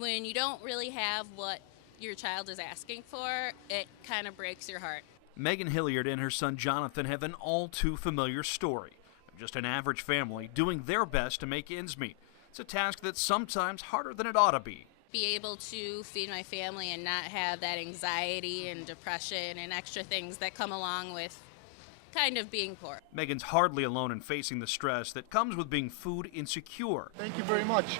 When you don't really have what your child is asking for, it kind of breaks your heart. Megan Hilliard and her son Jonathan have an all too familiar story. They're just an average family doing their best to make ends meet. It's a task that's sometimes harder than it ought to be. Be able to feed my family and not have that anxiety and depression and extra things that come along with kind of being poor. Megan's hardly alone in facing the stress that comes with being food insecure. Thank you very much.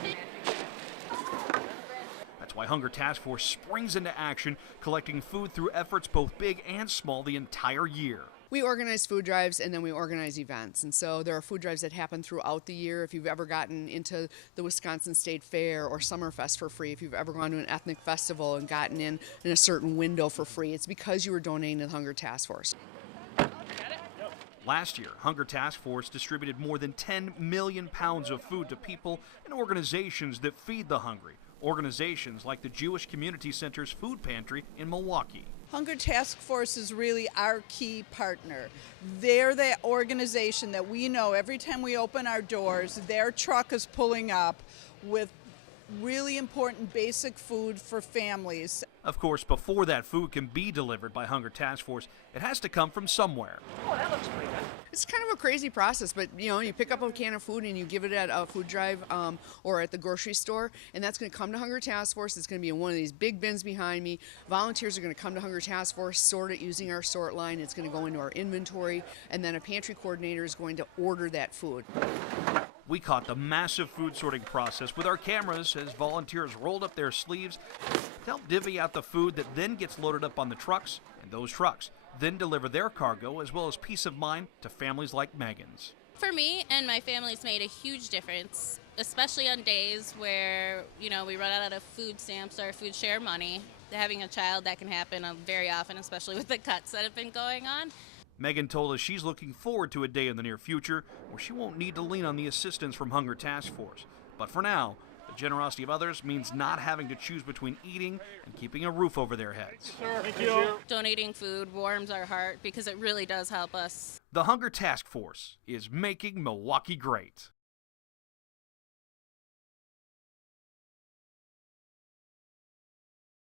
That's why Hunger Task Force springs into action, collecting food through efforts both big and small the entire year. We organize food drives and then we organize events. And so there are food drives that happen throughout the year. If you've ever gotten into the Wisconsin State Fair or Summerfest for free, if you've ever gone to an ethnic festival and gotten in a certain window for free, it's because you were donating to the Hunger Task Force. Last year, Hunger Task Force distributed more than 10 million pounds of food to people and organizations that feed the hungry. Organizations like the Jewish Community Center's food pantry in Milwaukee. Hunger Task Force is really our key partner. They're the organization that we know every time we open our doors, their truck is pulling up with really important basic food for families. Of course, before that food can be delivered by Hunger Task Force, it has to come from somewhere. Oh, that looks pretty good. It's kind of a crazy process, but you pick up a can of food and you give it at a food drive or at the grocery store, and that's going to come to Hunger Task Force. It's going to be in one of these big bins behind me. Volunteers are going to come to Hunger Task Force, sort it using our sort line. It's going to go into our inventory, and then a pantry coordinator is going to order that food. We caught the massive food sorting process with our cameras as volunteers rolled up their sleeves to help divvy out the food that then gets loaded up on the trucks, and those trucks then deliver their cargo as well as peace of mind to families like Megan's. For me and my family, it's made a huge difference, especially on days where, we run out of food stamps or food share money. Having a child, that can happen very often, especially with the cuts that have been going on. Megan told us she's looking forward to a day in the near future where she won't need to lean on the assistance from Hunger Task Force. But for now, the generosity of others means not having to choose between eating and keeping a roof over their heads. Thank you. Donating food warms our heart because it really does help us. The Hunger Task Force is making Milwaukee great.